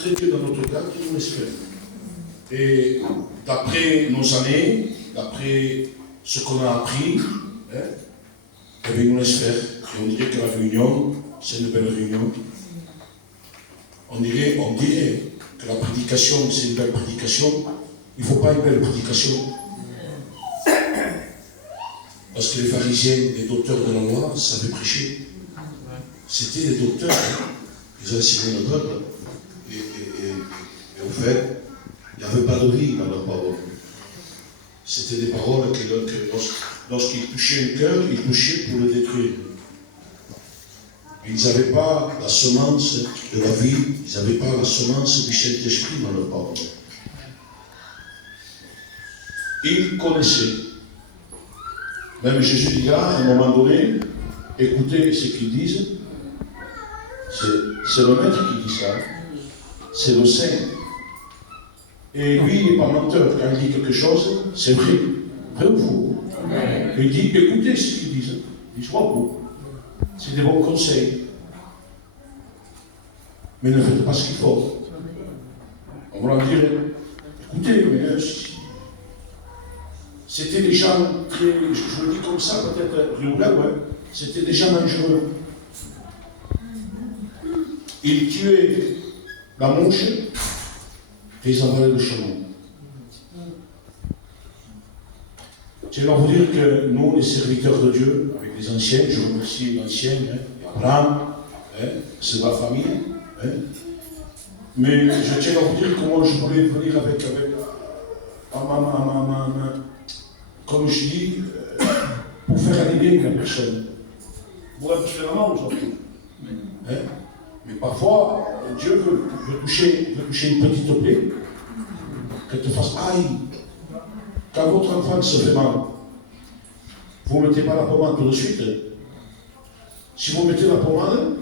rencontrer Dieu dans notre cœur qui nous espère. Et d'après nos années, d'après ce qu'on a appris, eh bien, nous l'espère. Et on dirait que la réunion, c'est une belle réunion. On dirait que la prédication, c'est une belle prédication. Il ne faut pas une belle prédication. Parce que les pharisiens, les docteurs de la loi, savaient prêcher. C'était les docteurs. Ils enseignaient le peuple. Et au fait, il n'y avait pas de vie dans leurs paroles. C'était des paroles que lorsqu'ils touchaient un cœur, ils touchaient pour le détruire. Ils n'avaient pas la semence de la vie, ils n'avaient pas la semence du Saint-Esprit dans leurs paroles. Ils connaissaient. Même Jésus dit là, à un moment donné, écoutez ce qu'ils disent. C'est le maître qui dit ça. C'est le Saint. Et lui, il n'est pas menteur. Quand il dit quelque chose, c'est vrai. Vrai ou faux? Il dit, écoutez ce qu'ils disent. Il dit, soit beau. C'est des bons conseils. Mais ne faites pas ce qu'il faut. On va leur dire, écoutez, mais c'était des gens très, je le dis comme ça, peut-être, ouais, c'était des gens dangereux. Ils tuaient la mouche et ils avalaient le chameau. Je vais leur dire que nous, les serviteurs de Dieu, avec les anciens, je remercie l'ancien, Abraham, c'est ma famille, mais je tiens à vous dire comment je voulais venir avec comme je dis, pour faire arriver la personne. Pour être différemment aujourd'hui. Mais parfois, Dieu veut toucher une petite plaie, qu'elle te fasse aïe. Quand votre enfant se fait mal, vous ne mettez pas la pommade tout de suite. Si vous mettez la pommade,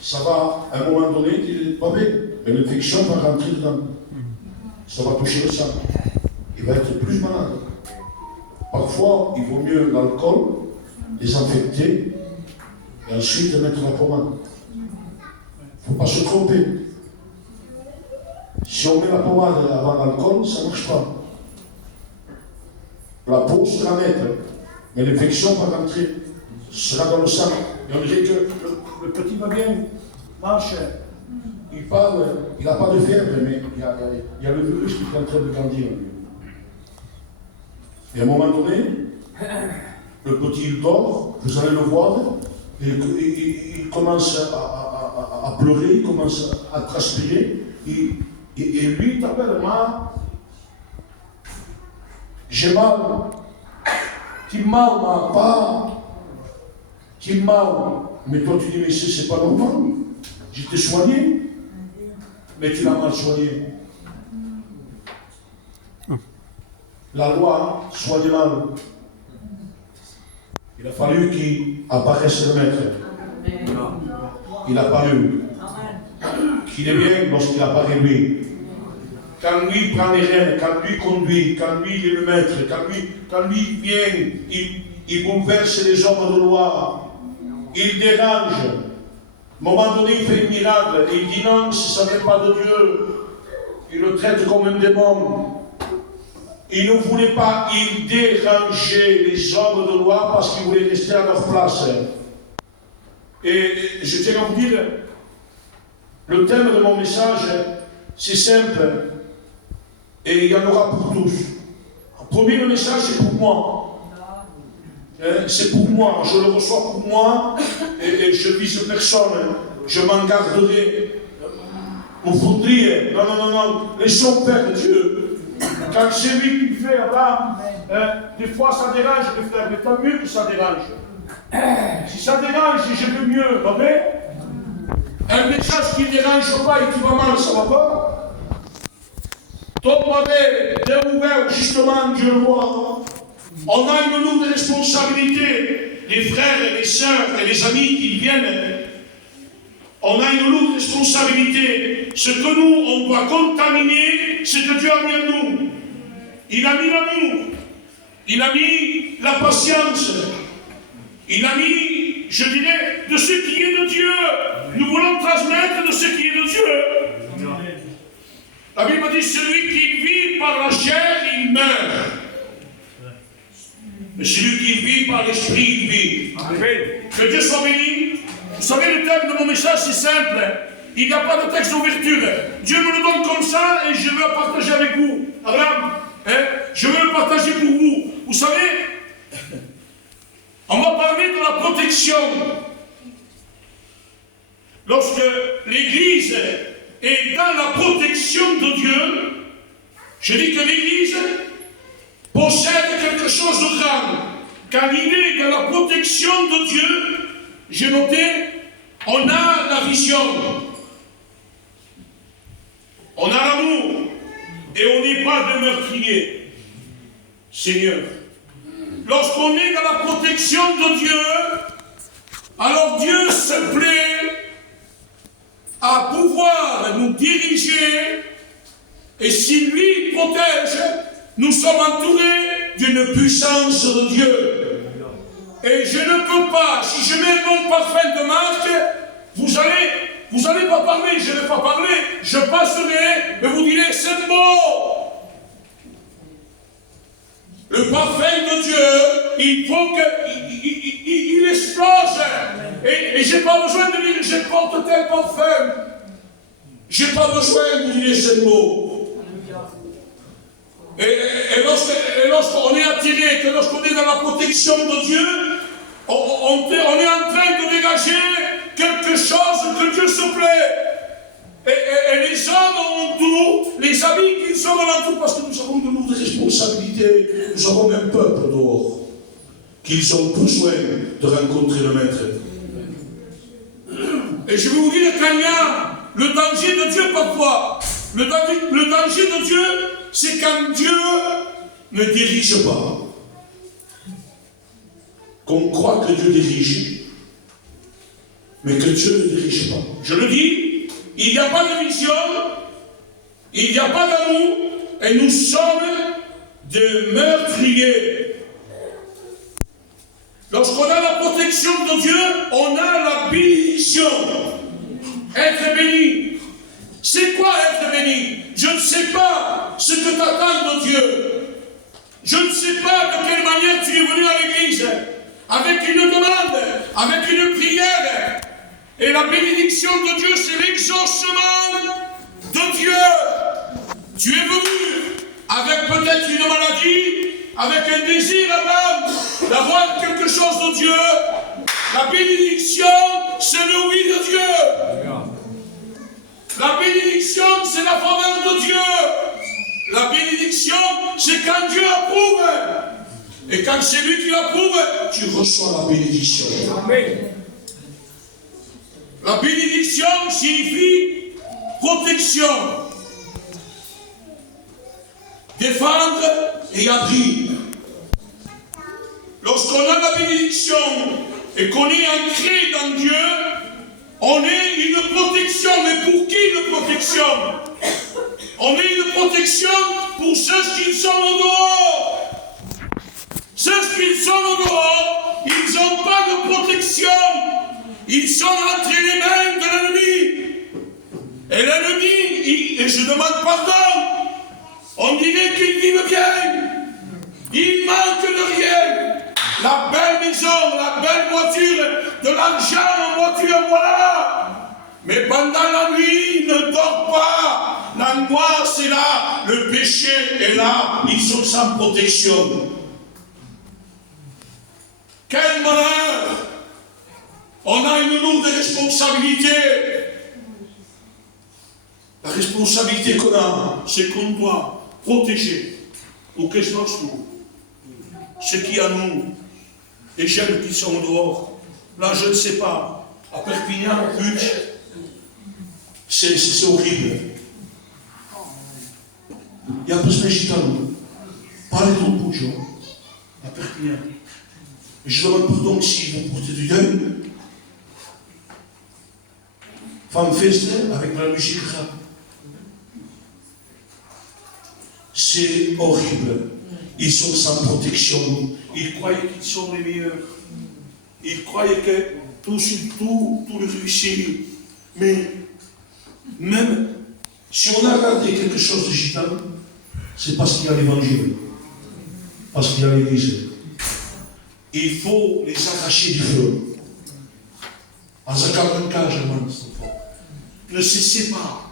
ça va, à un moment donné, pas bien. Mais l'infection va rentrer dedans. Ça va toucher le sang. Il va être plus malade. Parfois, il vaut mieux l'alcool, désinfecter, et ensuite mettre la pommade. Il ne faut pas se tromper. Si on met la pommade avant l'alcool, ça ne marche pas. La peau sera nette, mais l'infection va rentrer, sera dans le sang. Et on dirait que le petit va bien, marche, il parle, il n'a pas de fièvre, mais il y a le virus qui est en train de grandir. Et à un moment donné, le petit il dort, vous allez le voir, et il commence à pleurer, il commence à transpirer, et lui il t'appelle, ma, j'ai mal, tu mal, ma, pas, tu mal. Mais toi tu dis, mais c'est pas normal, je t'ai soigné, mais tu l'as mal soigné. La loi soigne mal. Il a fallu qu'il apparaisse le maître. Il a paru. Qu'il est bien lorsqu'il apparaît lui. Quand lui prend les rênes, quand lui conduit, quand lui est le maître, quand lui vient, il bouleverse les hommes de loi. Il dérange. À un moment donné, il fait un miracle. Et il dit non, si ça ne vient pas de Dieu. Il le traite comme un démon. Il ne voulait pas, il dérangeait les hommes de loi parce qu'ils voulaient rester à leur place. Et je tiens à vous dire, le thème de mon message, c'est simple, et il y en aura pour tous. Le premier message, c'est pour moi. C'est pour moi, je le reçois pour moi, et je vise personne, je m'en garderai. Vous voudriez, non, laissons faire Dieu. Quand c'est lui qui fait, des fois ça dérange les frères, mais tant mieux que ça dérange. Si ça dérange, je veux mieux, ok? Un message qui ne dérange pas et qui va mal, ça va pas? Ton mauvais, déouvert, justement, Dieu le voit. On a une lourde responsabilité, les frères et les sœurs et les amis qui viennent. On a une lourde responsabilité. Ce que nous, on doit contaminer, ce que Dieu a mis en nous. Il a mis l'amour. Il a mis la patience. Il a mis, je dirais, de ce qui est de Dieu. Nous voulons transmettre de ce qui est de Dieu. dit, celui qui vit par la chair, il meurt. Mais celui qui vit par l'esprit, il vit. Amen. Que Dieu soit béni. Vous savez, le thème de mon message, c'est simple. Il n'y a pas de texte d'ouverture. Dieu me le donne comme ça et je veux le partager avec vous. Abraham, je veux le partager pour vous. Vous savez, on va parler de la protection. Lorsque l'Église est dans la protection de Dieu, je dis que l'Église possède quelque chose de grand. Quand il est dans la protection de Dieu, j'ai noté, on a la vision. On a l'amour. Et on n'est pas de meurtrier. Seigneur. Lorsqu'on est dans la protection de Dieu, alors Dieu se plaît à pouvoir nous diriger. Et s'il lui protège, nous sommes entourés d'une puissance de Dieu. Et je ne peux pas, si je mets mon parfum de marque, vous allez pas parler, je ne vais pas parler, je passerai, mais vous direz, c'est beau. Le parfum de Dieu, il faut qu'il explose. Et je n'ai pas besoin de dire, je porte tel parfum. Je n'ai pas besoin de dire ce mot. Et lorsqu'on est attiré, que lorsqu'on est dans la protection de Dieu, on est en train de dégager quelque chose que Dieu se plaît. Et les hommes autour, les amis qui sont alentour, parce que nous avons de lourdes responsabilités, nous avons un peuple dehors, qu'ils ont besoin de rencontrer le Maître. Et je vais vous dire qu'il y a le danger de Dieu parfois. Le danger de Dieu, c'est quand Dieu ne dirige pas. Qu'on croit que Dieu dirige, mais que Dieu ne dirige pas. Je le dis, il n'y a pas de vision, il n'y a pas d'amour, et nous sommes des meurtriers. Lorsqu'on a la protection de Dieu, on a la bénédiction. Être béni. C'est quoi être béni? Je ne sais pas ce que tu attends de Dieu. Je ne sais pas de quelle manière tu es venu à l'église. Avec une demande, avec une prière. Et la bénédiction de Dieu, c'est l'exaucement de Dieu. Tu es venu avec peut-être une maladie, avec un désir d'avoir quelque chose de Dieu. La bénédiction, c'est le oui de Dieu. La bénédiction, c'est la faveur de Dieu. La bénédiction, c'est quand Dieu approuve. Et quand c'est lui qui approuve, tu reçois la bénédiction. Amen. La bénédiction signifie protection, défendre et abri. Lorsqu'on a la bénédiction et qu'on est ancré dans Dieu, on est une protection. Mais pour qui une protection? On est une protection pour ceux qui sont au dehors. Ceux qui sont au dehors, ils n'ont pas de protection. Ils sont entre les mains de l'ennemi. Et l'ennemi, et je demande pardon, on dirait qu'ils vivent bien. Il manque de rien. La belle maison, la belle voiture, de l'argent en voiture, voilà. Mais pendant la nuit, ils ne dorment pas. L'angoisse est là, le péché est là. Ils sont sans protection. Quel malheur! On a une lourde responsabilité. La responsabilité qu'on a, c'est qu'on doit protéger ou que ce soit ce qui est à nous, les jeunes qui sont dehors. Là, je ne sais pas, à Perpignan, Puch, c'est horrible. Il y a besoin de gitanos, pas les groupes bourgeois, à Perpignan. Et je demande pardon si vous portez du deuil. Femme feste avec la musique rap. C'est horrible. Ils sont sans protection. Ils croyaient qu'ils sont les meilleurs. Ils croyaient que tout le réussir. Mais même Si on a regardé quelque chose de gitan, c'est parce qu'il y a l'évangile, parce qu'il y a l'église. Il faut les arracher du feu. Ne cessez pas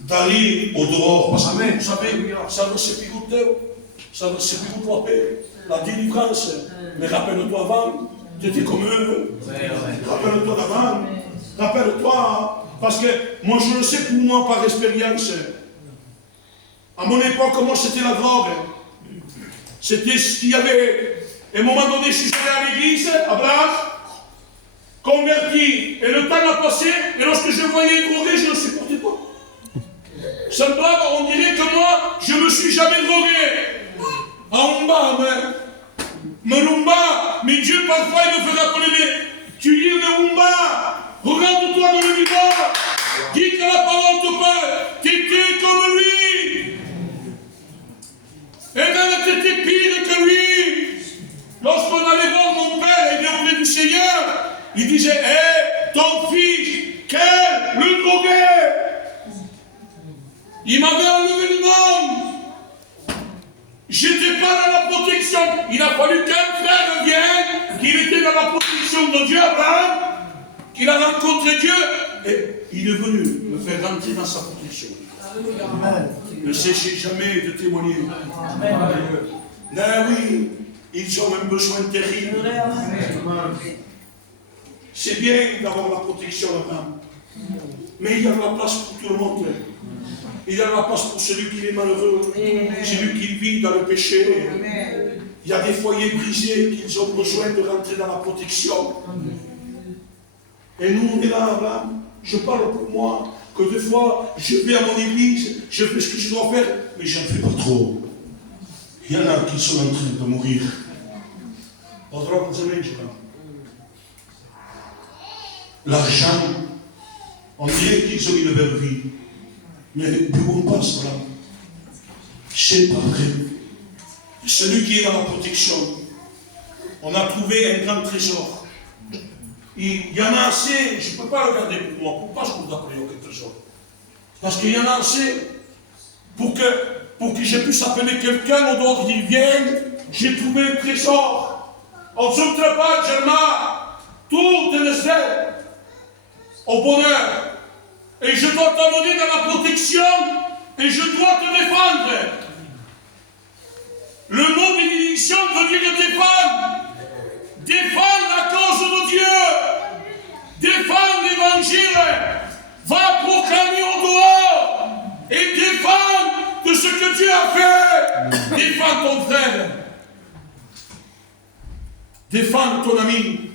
d'aller au dehors, parce que vous savez, ça ne se pigoute, ça ne se pigoute la délivrance. Mais rappelle-toi avant, tu étais comme eux. Rappelle-toi d'avant, rappelle-toi, parce que moi je le sais pour moi par expérience. À mon époque, moi c'était la drogue. C'était ce qu'il y avait. Et à un moment donné, je suis allé à l'église, à Blas, converti. Et le temps a passé, et lorsque je voyais drogué, je ne supportais pas. Ça me doit, on dirait que moi, je ne me suis jamais drogué. À Umba, mais l'Umba, mais Dieu parfois il me fait rappeler, tu lis le Umba, regarde-toi dans le miroir, dis que la parole te parle, t'étais comme lui. Et même t'étais pire que lui. Lorsqu'on allait voir mon père, il est auprès du Seigneur, il disait, hé, ton fils, quel le drogué. Il m'avait enlevé le nom. J'étais pas dans la protection. Il a fallu qu'un frère vienne, qu'il était dans la protection de Dieu, Abraham, qu'il a rencontré Dieu, et il est venu me faire rentrer dans sa protection. Amen. Ne cessez jamais de témoigner. Amen. Mais oui, ils ont un besoin terrible. C'est bien d'avoir la protection d'Abraham. Mais il y a de la place pour tout le monde. Il y a de la place pour celui qui est malheureux, celui qui vit dans le péché. Il y a des foyers brisés qui ont besoin de rentrer dans la protection. Et nous, on est là, Abraham. Je parle pour moi, que des fois, je vais à mon église, je fais ce que je dois faire, mais je n'en fais pas trop. Il y en a qui sont en train de mourir. L'argent, on dirait qu'ils ont une belle vie. Mais plus on passe, voilà. C'est pas vrai. Celui qui est dans la protection, on a trouvé un grand trésor. Il y en a assez, je ne peux pas le garder pour moi. Pourquoi je vous appelle aucun trésor? Parce qu'il y en a assez pour que je puisse appeler quelqu'un au dehors qui vienne, j'ai trouvé un trésor. On ne se pas, Germain. Tout est nécessaire au bonheur. Et je dois t'amener dans la protection et je dois te défendre. Le mot bénédiction veut dire défendre. Défendre la cause de Dieu. Défendre l'évangile. Va proclamer au dehors et défendre de ce que Dieu a fait. Défendre ton frère. Défendre ton ami.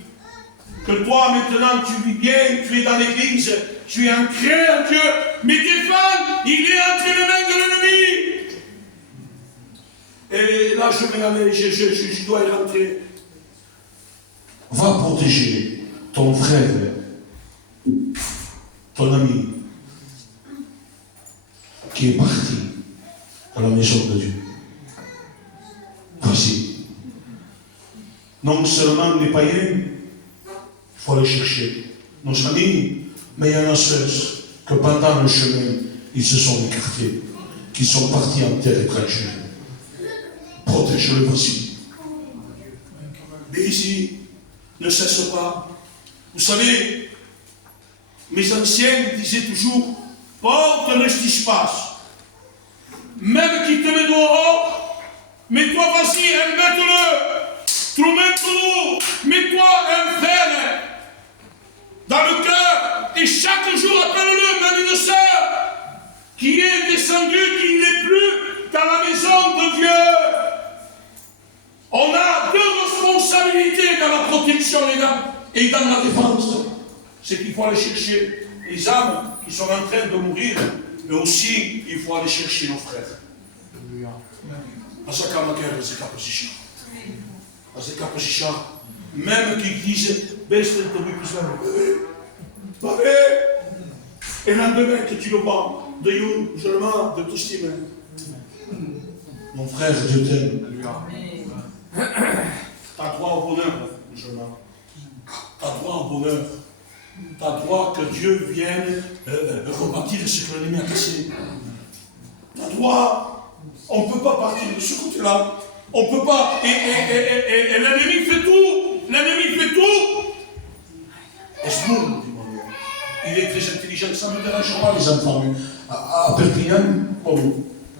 Que toi maintenant tu vis bien, tu es dans l'église, tu es ancré en Dieu, mais défendre, il est entre les mains de l'ennemi. Et là je vais aller, je dois y rentrer. Va protéger ton frère, ton ami, qui est parti dans la maison de Dieu. Voici. Non seulement les païens, il faut aller chercher nos amis, mais il y en a ceux que pendant le chemin, ils se sont écartés, qui sont partis en terre étrangère. Protège-le voici. Mais ici, ne cesse pas. Vous savez, mes anciens disaient toujours, porte ne se passe. Même qui te met dehors, mets-toi voici, mets-le. Trouve-le, mets-toi un frère dans le cœur, et chaque jour appelle-le, même une sœur, qui est descendue, qui n'est plus dans la maison de Dieu. On a deux responsabilités dans la protection, les gars, et dans la défense. C'est qu'il faut aller chercher les âmes qui sont en train de mourir, mais aussi, il faut aller chercher nos frères. Même qui disent, baisse le tombé plus loin. Et l'endemain que tu le vois, de you, je le mets de tout ce qui m'aime. Mon frère, je t'aime. T'as droit au bonheur, je le mets. T'as droit au bonheur. T'as droit que Dieu vienne rebâtir ce que l'ennemi a cassé. Tu as droit. On ne peut pas partir de ce côté-là. On ne peut pas. Et l'ennemi fait tout. L'ennemi fait tout. Est-ce que il est très intelligent, ça ne me dérange pas, les enfants. À Perpignan, bon,